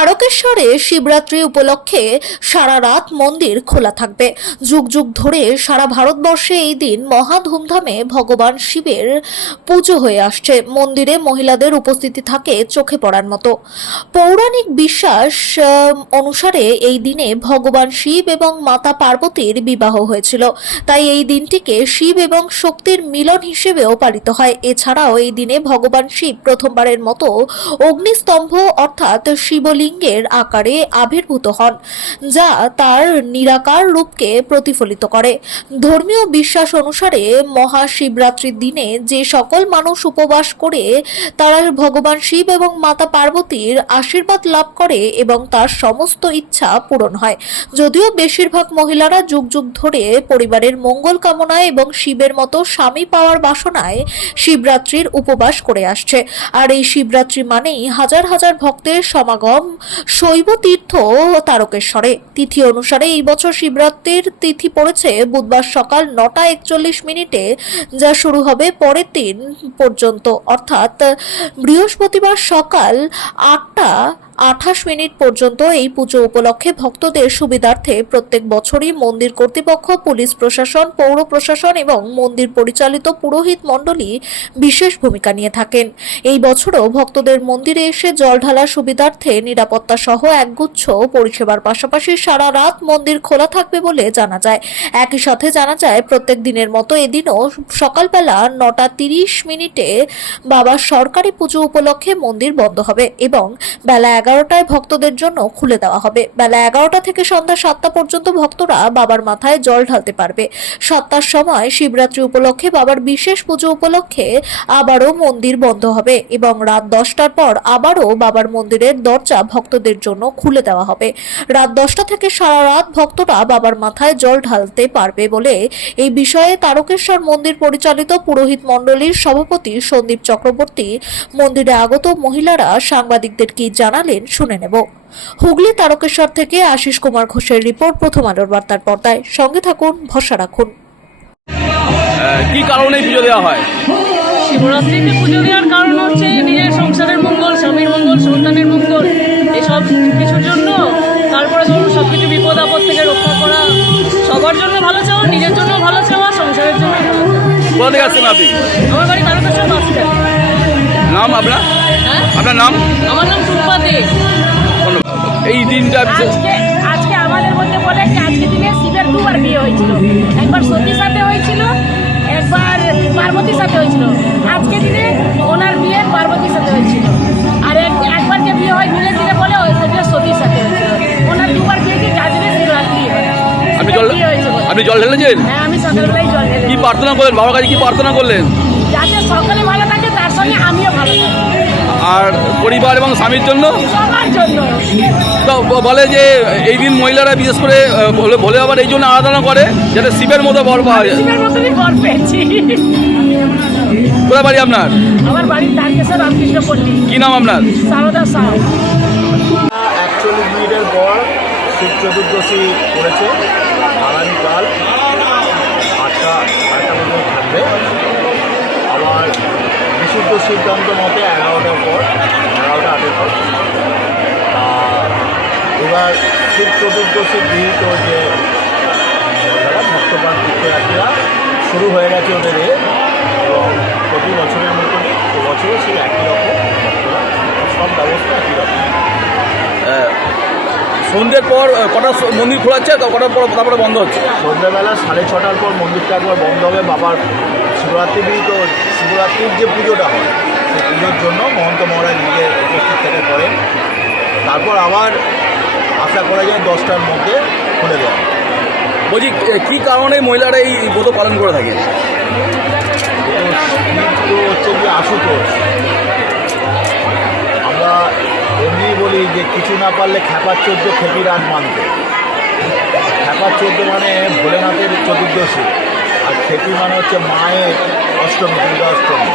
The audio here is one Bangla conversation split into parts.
তারকেশ্বরে শিবরাত্রি উপলক্ষে সারা রাত মন্দির খোলা থাকবে। যুগ যুগ ধরে সারা ভারতবর্ষে এই দিন মহা ধুমধামে ভগবান শিবের পুজো হয়ে আসছে। মন্দিরে মহিলাদের উপস্থিতি থাকে চোখে পড়ার মতো। পৌরাণিক বিশ্বাস অনুসারে এই দিনে ভগবান শিব এবং মাতা পার্বতীর বিবাহ হয়েছিল, তাই এই দিনটিকে শিব এবং শক্তির মিলন হিসেবেও পালিত হয়। এছাড়াও এই দিনে ভগবান শিব প্রথমবারের মতো অগ্নিস্তম্ভ অর্থাৎ শিবলিঙ্গের আকারে আবির্ভূত হন, যা তার নিরাকার রূপকে প্রতিফলিত করে। ধর্মীয় বিশ্বাস অনুসারে মহাশিবরাত্রির দিনে যে সকল মানুষ উপবাস করে তারা ভগবান শিব এবং মাতা পার্বতীর আশীর্বাদ লাভ করে এবং তার সমস্ত ইচ্ছা পূরণ হয়। যদিও বেশিরভাগ মহিলারা যুগ যুগ ধরে পরিবারের মঙ্গল কামনায় এবং শিবের মতো স্বামী পাওয়ার বাসনায় শিবরাত্রির উপবাস করে আসছে। আর এই শিবরাত্রি মানেই হাজার হাজার ভক্তের সমাগম শৈব তীর্থ তারকেশ্বরে। তিথি অনুসারে এই বছর শিবরাত্রির তিথি পড়েছে বুধবার সকাল 9:41, যা শুরু হবে পরের দিন পর্যন্ত অর্থাৎ বৃহস্পতিবার সকাল 8:28 পর্যন্ত। এই পুজো উপলক্ষে ভক্তদের সুবিধার্থে প্রত্যেক বছরই মন্দির কর্তৃপক্ষ, পুলিশ প্রশাসন, পৌর প্রশাসন এবং মন্দির পরিচালিত পুরোহিত মণ্ডলী বিশেষ ভূমিকা নিয়ে থাকেন। এই বছরও ভক্তদের মন্দিরে এসে জল ঢালার সুবিধার্থে নিরাপত্তা সহ একগুচ্ছ পরিষেবার পাশাপাশি সারা রাত মন্দির খোলা থাকবে বলে জানা যায়। একই সাথে জানা যায় প্রত্যেক দিনের মতো এদিনও সকালবেলা 9:30 বাবার সরকারি পুজো উপলক্ষে মন্দির বন্ধ হবে এবং বেলা 11টায় ভক্তদের জন্য খুলে দেওয়া হবে। বেলা 11টা থেকে সন্ধ্যা 7টা পর্যন্ত ভক্তরা বাবার মাথায় জল ঢালতে পারবে। 7টার সময় শিবরাত্রি উপলক্ষে বাবার বিশেষ পুজো উপলক্ষে আবারও মন্দির বন্ধ হবে এবং রাত 10টার পর আবারও বাবার মন্দিরের দরজা ভক্তদের জন্য খুলে দেওয়া হবে। রাত 10টা থেকে সারা রাত ভক্তরা বাবার মাথায় জল ঢালতে পারবে বলে এই বিষয়ে তারকেশ্বর মন্দির পরিচালিত পুরোহিত মণ্ডলীর সভাপতি সন্দীপ চক্রবর্তী মন্দিরে আগত মহিলারা সাংবাদিকদের কি জানালেন শুনে নেব। হুগলি তারকেশ্বর থেকে আশিস কুমার ঘোষের রিপোর্ট, প্রথম আলোর বার্তার পর্দায়। সঙ্গে থাকুন, ভরসা রাখুন। কি কারণে পুজো দেওয়া হয়? শিবরাত্রিতে পুজো দেওয়ার কারণ হচ্ছে নিজের সংসারের মঙ্গল, স্বামীর মঙ্গল, সন্তানের মঙ্গল, এসব কিছুর জন্য। তারপরে ধরুন সব কিছু বিপদ আপদ থেকে রক্ষা করা, সবার জন্য ভালো চাওয়া, নিজের জন্য ভালো চাওয়া, সংসারের জন্য ভালো চাওয়া। কোথা থেকে আসছেন আপনি? আমার বাড়ি তারকেশ্বর বাস স্ট্যান্ড। নাম আপনার? হ্যাঁ, আপনার নাম? আমার নাম টুম্পা দে। এই দিনটা আজকে আমাদের মধ্যে বলে যে আজকে দিনে শিবের দুবার বিয়ে হয়েছিল, একবার সতীর সাথে হয়েছিল, একবার পার্বতীর সাথে হয়েছিল। আজকে দিনে ওনার বিয়ে পার্বতীর সাথে হয়েছিল, আর একবার যে বিয়ে হয় মিলের দিনে বলে সেটা সতীর সাথে হয়েছিল। ওনার দুবার বিয়ে কি যার দিনে শিবরাত্রি হয়। আপনি জল ঢেলেছেন? হ্যাঁ, আমি সকালবেলায় জল ঢেলেছি। কি প্রার্থনা করলেন বাবার কাছে? কি প্রার্থনা করলেন? যাতে সকলে ভালো থাকে, তার সঙ্গে আমিও ভালো থাকি, আর পরিবার এবং স্বামীর জন্য, সবার জন্য। তো বলে যে এই দিন মহিলারা বিশেষ করে ভোলে বাবার এই জন্য আরাধনা করে যাতে শিবের মতো বর পাওয়া যায়। শিবের মতনই বর পেয়েছি। কোথায় বাড়ি আপনার? আমার বাড়ি তারকেশ্বর রামকৃষ্ণ পল্লী। কি নাম আপনার? সারদা সাহা। 41 মিনিটের পর শিব চতুর্দশী পড়েছে। আগামীকাল 8টা পর্যন্ত থাকবে। আবার বিশুদ্ধ সিদ্ধান্ত মতে 11টার পর, 11:08 পর। এবার শিব চতুর্দশীর গৃহীত যে ভক্তপাঠ তীর্থযাত্রীরা শুরু হয়ে গেছে ওদের, এবং প্রতি বছরের মতনই এবছরও সেই একই রকম, সব ব্যবস্থা একই রকম। সন্ধ্যের পর কটা মন্দির খোলা হচ্ছে, কটার পর তারপরে বন্ধ হচ্ছে? সন্ধ্যাবেলা 6:30টার পর মন্দিরটা একবার বন্ধ হবে। বাবার শিবরাত্রির যে পুজোটা হয় সেই পুজোর জন্য মহন্ত মহারাজ নিজে উপস্থিত থেকে করেন। তারপর আবার আশা করা যায় 10টার মধ্যে খুলে দেওয়া হবে। বলছি কী কারণে মহিলারা এই ব্রত পালন করে থাকে? তো হচ্ছে যে আশুতোষ, আমরা এমনি বলি যে কিছু না পারলে খ্যাপার 14 খেপির রাত মানতে। খ্যাপার 14 মানে ভোলেনাথের চতুর্দশী, আর খেপি মানে হচ্ছে মায়ের অষ্টমী, দুর্গা অষ্টমী।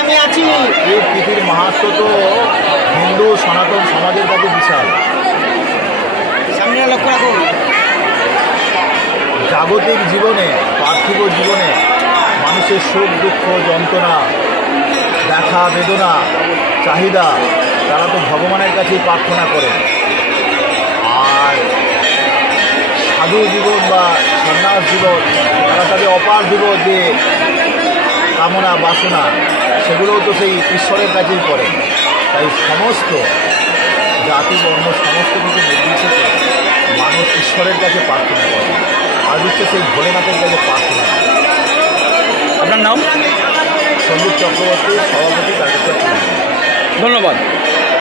আমি আছি। এই তিথির মাহাত্ম্য তো হিন্দু সনাতন সমাজের কাছে বিশাল। সামনে লক্ষ্য রাখুন। জাগতিক জীবনে, পার্থিব জীবনে মানুষের সুখ দুঃখ যন্ত্রণা, ব্যথা বেদনা, চাহিদা, তারা তো ভগবানের কাছেই প্রার্থনা করেন। আর সাধু জীবন বা সন্ন্যাস জীবন, তারা তাদের অপার জীবন যে কামনা বাসনা, সেগুলোও তো সেই ঈশ্বরের কাছেই করে। তাই সমস্ত জাতি বর্ণ সমস্ত কিছু নির্বিশেষে মানুষ ঈশ্বরের কাছে প্রার্থনা করে, আর হচ্ছে সেই ভোলেনাথের কাছে প্রার্থনা করে। আপনার নাম? সন্দীপ চক্রবর্তী, সভাপতি, তারকেশ্বর। ধন্যবাদ।